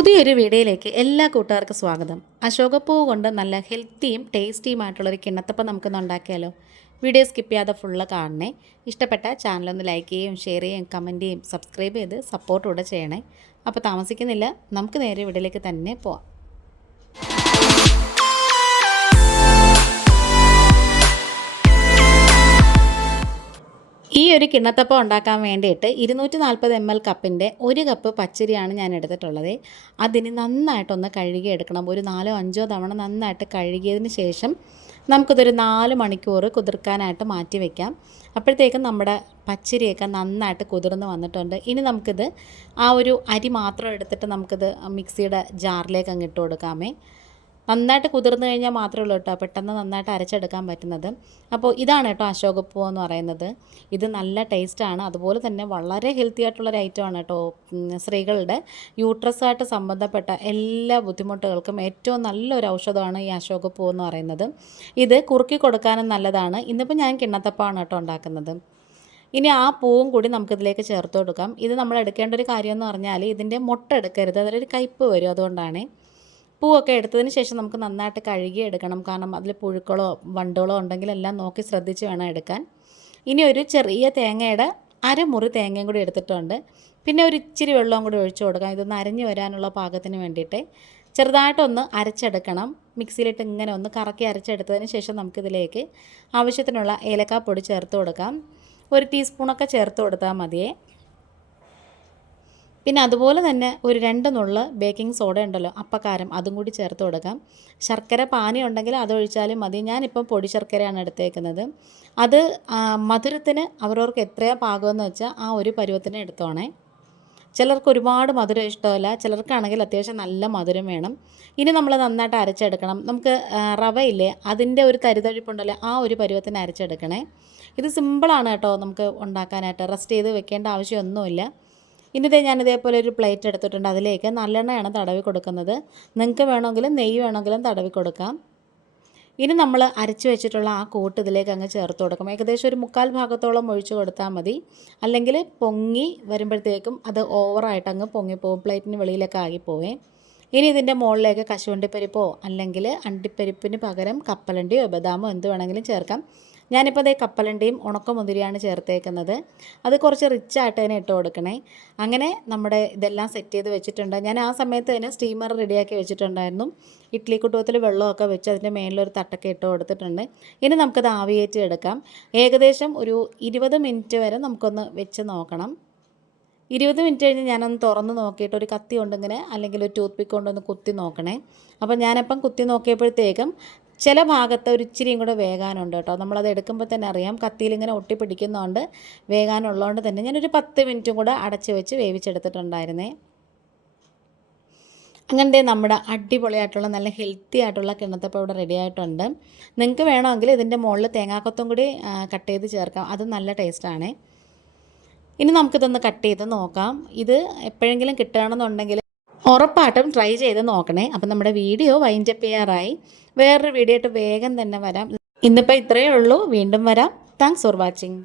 പുതിയൊരു വീഡിയോയിലേക്ക് എല്ലാ കൂട്ടുകാർക്കും സ്വാഗതം. അശോകപ്പൂവ് കൊണ്ട് നല്ല ഹെൽത്തിയും ടേസ്റ്റിയുമായിട്ടുള്ളൊരു കിണ്ണത്തപ്പം നമുക്കൊന്ന് ഉണ്ടാക്കിയാലോ. വീഡിയോ സ്കിപ്പ് ചെയ്യാതെ ഫുള്ള് കാണണേ. ഇഷ്ടപ്പെട്ട ചാനലൊന്ന് ലൈക്ക് ചെയ്യുകയും ഷെയർ ചെയ്യുകയും കമൻറ്റ് ചെയ്യും സബ്സ്ക്രൈബ് ചെയ്ത് സപ്പോർട്ട് കൂടെ ചെയ്യണേ. അപ്പോൾ താമസിക്കുന്നില്ല, നമുക്ക് നേരെ വീഡിയോയിലേക്ക് തന്നെ പോവാം. ഈ ഒരു കിണ്ണത്തപ്പം ഉണ്ടാക്കാൻ വേണ്ടിയിട്ട് 240 ml കപ്പിൻ്റെ 1 കപ്പ് പച്ചരിയാണ് ഞാൻ എടുത്തിട്ടുള്ളത്. അതിന് നന്നായിട്ടൊന്ന് കഴുകിയെടുക്കണം. ഒരു 4-5 തവണ നന്നായിട്ട് കഴുകിയതിന് ശേഷം നമുക്കിതൊരു 4 മണിക്കൂർ കുതിർക്കാനായിട്ട് മാറ്റി വയ്ക്കാം. അപ്പോഴത്തേക്കും നമ്മുടെ പച്ചരിയൊക്കെ നന്നായിട്ട് കുതിർന്ന് വന്നിട്ടുണ്ട്. ഇനി നമുക്കിത് ആ ഒരു അരി മാത്രം എടുത്തിട്ട് നമുക്കിത് മിക്സിയുടെ ജാറിലേക്ക് അങ്ങ് ഇട്ട് കൊടുക്കാമേ. നന്നായിട്ട് കുതിർന്ന് കഴിഞ്ഞാൽ മാത്രമേ ഉള്ളൂ കേട്ടോ പെട്ടെന്ന് നന്നായിട്ട് അരച്ചെടുക്കാൻ പറ്റുന്നത്. അപ്പോൾ ഇതാണ് കേട്ടോ അശോകപ്പൂ എന്ന് പറയുന്നത്. ഇത് നല്ല ടേസ്റ്റാണ്, അതുപോലെ തന്നെ വളരെ ഹെൽത്തി ആയിട്ടുള്ളൊരു ഐറ്റമാണ് കേട്ടോ. സ്ത്രീകളുടെ യൂട്രസായിട്ട് സംബന്ധപ്പെട്ട എല്ലാ ബുദ്ധിമുട്ടുകൾക്കും ഏറ്റവും നല്ലൊരു ഔഷധമാണ് ഈ അശോകപ്പൂ എന്ന് പറയുന്നത്. ഇത് കുറുക്കി കൊടുക്കാനും നല്ലതാണ്. ഇന്നിപ്പോൾ ഞാൻ കിണ്ണത്തപ്പമാണ് കേട്ടോ ഉണ്ടാക്കുന്നത്. ഇനി ആ പൂവും കൂടി നമുക്കിതിലേക്ക് ചേർത്ത് കൊടുക്കാം. ഇത് നമ്മൾ എടുക്കേണ്ട ഒരു കാര്യം എന്ന് പറഞ്ഞാൽ ഇതിൻ്റെ മുട്ട എടുക്കരുത്, അതൊരു കയ്പ്പ് വരും. അതുകൊണ്ടാണ് പൂവൊക്കെ എടുത്തതിന് ശേഷം നമുക്ക് നന്നായിട്ട് കഴുകി എടുക്കണം. കാരണം അതിൽ പുഴുക്കളോ വണ്ടുകളോ ഉണ്ടെങ്കിൽ എല്ലാം നോക്കി ശ്രദ്ധിച്ച് വേണം എടുക്കാൻ. ഇനി ഒരു ചെറിയ തേങ്ങയുടെ അരമുറി തേങ്ങയും കൂടി എടുത്തിട്ടുണ്ട്. പിന്നെ ഒരു ഇച്ചിരി വെള്ളവും കൂടി ഒഴിച്ചു കൊടുക്കാം. ഇതൊന്ന് അരഞ്ഞു വരാനുള്ള പാകത്തിന് വേണ്ടിയിട്ട് ചെറുതായിട്ടൊന്ന് അരച്ചെടുക്കണം. മിക്സിയിലിട്ട് ഇങ്ങനെ ഒന്ന് കറക്കി അരച്ചെടുത്തതിന് ശേഷം നമുക്കിതിലേക്ക് ആവശ്യത്തിനുള്ള ഏലക്കാപ്പൊടി ചേർത്ത് കൊടുക്കാം. 1 ടീസ്പൂണൊക്കെ ചേർത്ത് കൊടുത്താൽ മതിയേ. പിന്നെ അതുപോലെ തന്നെ ഒരു 2 നുള്ള് ബേക്കിംഗ് സോഡ ഉണ്ടല്ലോ, അപ്പക്കാരം, അതും കൂടി ചേർത്ത് കൊടുക്കാം. ശർക്കര പാനി ഉണ്ടെങ്കിൽ അതൊഴിച്ചാലും മതി. ഞാനിപ്പം പൊടി ശർക്കരയാണ് എടുത്തേക്കുന്നത്. അത് മധുരത്തിന് അവരവർക്ക് എത്രയാണ് പാകമെന്ന് വെച്ചാൽ ആ ഒരു പരുവത്തിന് എടുത്തോണേ. ചിലർക്ക് ഒരുപാട് മധുരം ഇഷ്ടമല്ല, ചിലർക്കാണെങ്കിൽ അത്യാവശ്യം നല്ല മധുരം വേണം. ഇനി നമ്മൾ നന്നായിട്ട് അരച്ചെടുക്കണം. നമുക്ക് റവയില്ലേ, അതിൻ്റെ ഒരു തരിതഴിപ്പുണ്ടല്ലോ, ആ ഒരു പരുവത്തിന് അരച്ചെടുക്കണേ. ഇത് സിമ്പിളാണ് കേട്ടോ നമുക്ക് ഉണ്ടാക്കാനായിട്ട്. റെസ്റ്റ് ചെയ്ത് വെക്കേണ്ട ആവശ്യമൊന്നുമില്ല. ഇനിതേ ഞാനിതേപോലെ ഒരു പ്ലേറ്റ് എടുത്തിട്ടുണ്ട്. അതിലേക്ക് നല്ലെണ്ണയാണ് തടവി കൊടുക്കുന്നത്. നിങ്ങൾക്ക് വേണമെങ്കിലും നെയ്യ് വേണമെങ്കിലും തടവി കൊടുക്കാം. ഇനി നമ്മൾ അരച്ച് വെച്ചിട്ടുള്ള ആ കൂട്ട് ഇതിലേക്ക് അങ്ങ് ചേർത്ത് കൊടുക്കും. ഏകദേശം ഒരു 3/4 ഭാഗത്തോളം ഒഴിച്ച് കൊടുത്താൽ മതി. അല്ലെങ്കിൽ പൊങ്ങി വരുമ്പോഴത്തേക്കും അത് ഓവറായിട്ട് അങ്ങ് പൊങ്ങിപ്പോവും, പ്ലേറ്റിന് വെളിയിലൊക്കെ ആകിപ്പോവേ. ഇനി ഇതിൻ്റെ മുകളിലേക്ക് കശുവണ്ടിപ്പരിപ്പോ അല്ലെങ്കിൽ അണ്ടിപ്പരിപ്പിന് പകരം കപ്പലണ്ടിയോ ബദാമോ എന്ത് വേണമെങ്കിലും ചേർക്കാം. ഞാനിപ്പോൾ അതേ കപ്പലണ്ടിയും ഉണക്കമുന്തിരിയാണ് ചേർത്തേക്കുന്നത്. അത് കുറച്ച് റിച്ചായിട്ട് തന്നെ ഇട്ട് കൊടുക്കണേ. അങ്ങനെ നമ്മുടെ ഇതെല്ലാം സെറ്റ് ചെയ്ത് വെച്ചിട്ടുണ്ട്. ഞാൻ ആ സമയത്ത് തന്നെ സ്റ്റീമർ റെഡിയാക്കി വെച്ചിട്ടുണ്ടായിരുന്നു. ഇഡ്ഡലി കുട്ടകത്തിൽ വെള്ളമൊക്കെ വെച്ച് അതിൻ്റെ മേലിലൊരു തട്ടൊക്കെ ഇട്ട് കൊടുത്തിട്ടുണ്ട്. ഇനി നമുക്കത് ആവിയേറ്റി എടുക്കാം. ഏകദേശം ഒരു 20 മിനിറ്റ് വരെ നമുക്കൊന്ന് വെച്ച് നോക്കണം. 20 മിനിറ്റ് കഴിഞ്ഞ് ഞാനൊന്ന് തുറന്ന് നോക്കിയിട്ട് ഒരു കത്തി കൊണ്ടിങ്ങനെ അല്ലെങ്കിൽ ഒരു ടൂത്ത് പിക്ക് കൊണ്ടൊന്ന് കുത്തി നോക്കണേ. അപ്പോൾ ഞാനപ്പം കുത്തി നോക്കിയപ്പോഴത്തേക്കും ചില ഭാഗത്ത് ഒരു ഇച്ചിരിയും കൂടെ വേകാനുണ്ട് കേട്ടോ. നമ്മളത് എടുക്കുമ്പോൾ തന്നെ അറിയാം, കത്തിയിലിങ്ങനെ ഒട്ടിപ്പിടിക്കുന്നതുകൊണ്ട് വേകാനുള്ളതുകൊണ്ട് തന്നെ ഞാനൊരു 10 മിനിറ്റും കൂടെ അടച്ച് വെച്ച് വേവിച്ചെടുത്തിട്ടുണ്ടായിരുന്നേ. അങ്ങനത്തെ നമ്മുടെ അടിപൊളിയായിട്ടുള്ള നല്ല ഹെൽത്തി ആയിട്ടുള്ള കിണ്ണത്തപ്പം ഇവിടെ റെഡി ആയിട്ടുണ്ട്. നിങ്ങൾക്ക് വേണമെങ്കിൽ ഇതിൻ്റെ മുകളിൽ തേങ്ങാക്കൊത്തും കൂടി കട്ട് ചെയ്ത് ചേർക്കാം, അത് നല്ല ടേസ്റ്റാണ്. ഇനി നമുക്കിതൊന്ന് കട്ട് ചെയ്ത് നോക്കാം. ഇത് എപ്പോഴെങ്കിലും കിട്ടുകയാണെന്നുണ്ടെങ്കിൽ ഉറപ്പായിട്ടും ട്രൈ ചെയ്ത് നോക്കണേ. അപ്പം നമ്മുടെ വീഡിയോ വൈൻഡപ്പ് ചെയ്യാറായി. വേറൊരു വീഡിയോ ആയിട്ട് വേഗം തന്നെ വരാം. ഇന്നിപ്പോൾ ഇത്രയേ ഉള്ളൂ. വീണ്ടും വരാം. Thanks for watching.